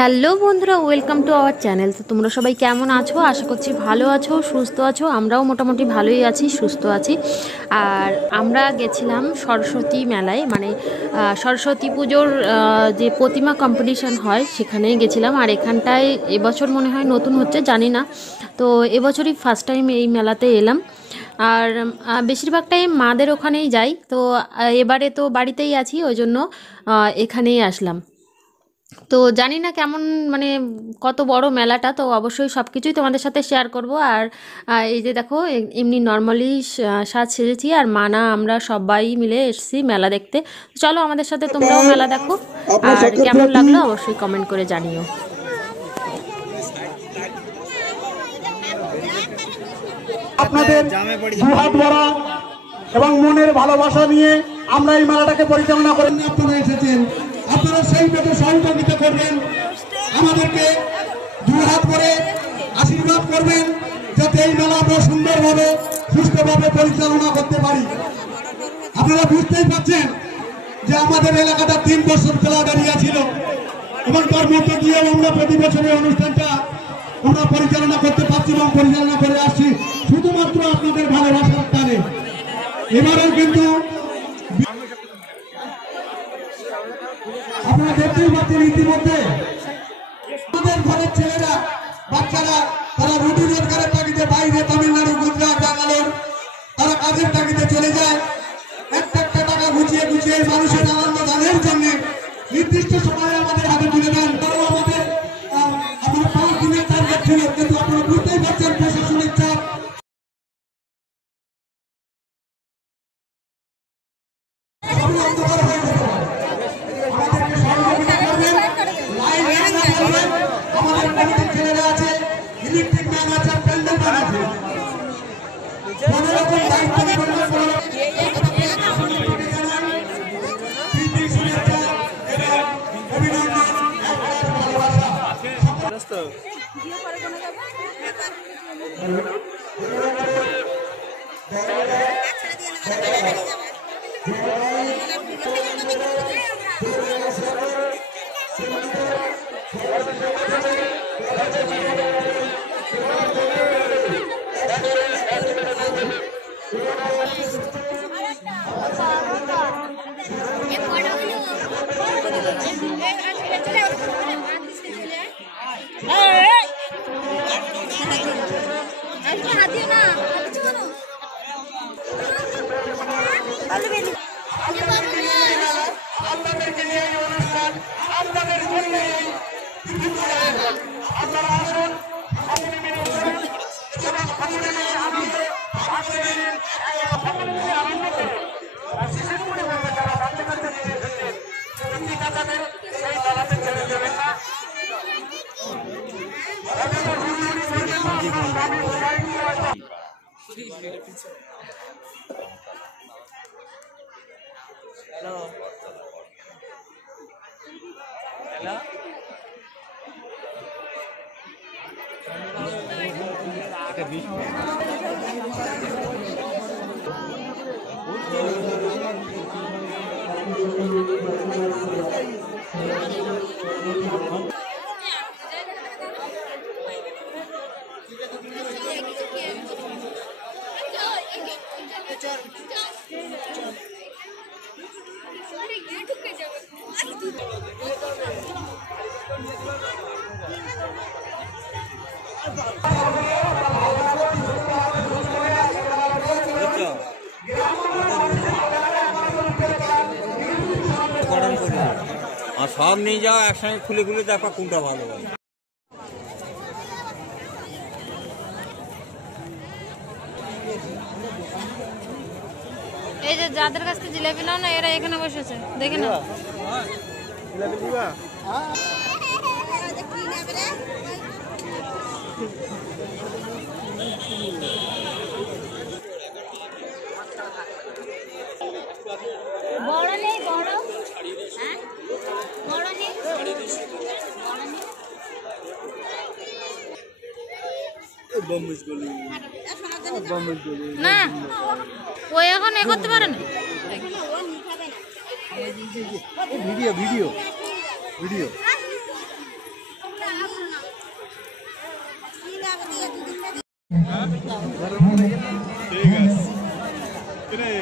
Hello বন্ধুরা, welcome to our channel. তো তোমরা সবাই কেমন আছো? আশা করছি ভালো আছো, সুস্থ আছো। আমরাও মোটামুটি ভালোই আছি, সুস্থ আছি। আর আমরা গেছিলাম সরস্বতী মেলায়, মানে সরস্বতী পুজোর যে প্রতিমা কম্পিটিশন হয় সেখানেই গেছিলাম। আর এখানটায় এবছর মনে হয় নতুন হচ্ছে, জানি না। তো এবছরই ফার্স্ট টাইম এই মেলাতে এলাম। আর বেশিরভাগ টাইম মাদের ওখানেই যাই। তো এবারে তো বাড়িতেই আছি, ওই জন্য এখানেই আসলাম। তো জানি না কেমন, মানে কত বড় মেলাটা, তো অবশ্যই সব কিছুই তোমাদের সাথে শেয়ার করব। আর এই যে দেখো, এমনি নর্মালি সাজ সেজেছি, আর মানা আমরা সবাই মিলে এসেছি মেলা দেখতে। চলো আমাদের সাথে তোমরাও মেলা দেখো, আর কেমন লাগলো অবশ্যই কমেন্ট করে জানিও। আপনাদের দুহাত ভরা এবং মনের ভালোবাসা নিয়ে আমরা এই মেলাটাকে পরিচালনা করেন। আপনারা এসেছেন, আপনারা সেই পেটে সহযোগিতা করবেন, আমাদেরকে দুহাত ভরে আশীর্বাদ করবেন, যাতে এই মেলা আমরা সুন্দরভাবে সুস্থভাবে পরিচালনা করতে পারি। আপনারা বুঝতেই পারছেন যে আমাদের এলাকাটা 3 বছর খেলা দাঁড়িয়ে ছিল, এবং তার মধ্যে দিয়ে আমরা প্রতি বছরের অনুষ্ঠানটা আমরা পরিচালনা করতে পারছি এবং পরিচালনা করে আসছি শুধুমাত্র আপনাদের ভালোবাসার টানে। এবারেও কিন্তু আপনারা দেখতেই পাচ্ছেন ইতিমধ্যে আমাদের ঘরের ছেলেরা, বাচ্চারা, তারা রুটি রোজগারের তাগিদে বাইরে তামিলনাড়ু, গুজরাট, ব্যাঙ্গালোর তারা কাজের তাগিদে চলে যায়। একটা একটা টাকা গুছিয়ে গুছিয়ে মানুষের আনন্দ দানের জন্য নির্দিষ্ট সময়ে আমাদের হাতে তুলে দেন। তারাও আমাদের 5 দিনের টার্গেট ছিল, কিন্তু আপনারা বুঝতেই পারছেন প্রশাসনিক চাপ। আমাদের কমিটির ছেলেরা আছে, ইলেকট্রিক ম্যান আছে, প্যান্ডেল ম্যান আছে, কোনো রকম দায়িত্ব নেবেন না। আপনাদেরকে নিয়ে এই অনুষ্ঠান, আপনাদের জন্যই আপনারা আসুন, সকলে মিলে আনন্দ করে বিশেষ করে বলবেন যারা বাচ্চা কাচ্চা নিয়ে এসেছেন, কাঁচাদের সেই মেলাতে ছেড়ে দেবেন না। আর সব নিয়ে যাও একসঙ্গে খুলে খুলে দেখা কোনটা ভালো হয়। এই যে যাদের কাছ থেকে জিলাপি নাও না, এরা এখানে বসেছে, দেখে নাও। বড় নেই, বড় বড় নেই, না ও এখন এ করতে পারে না। ভিডিও ভিডিও ভিডিও अरे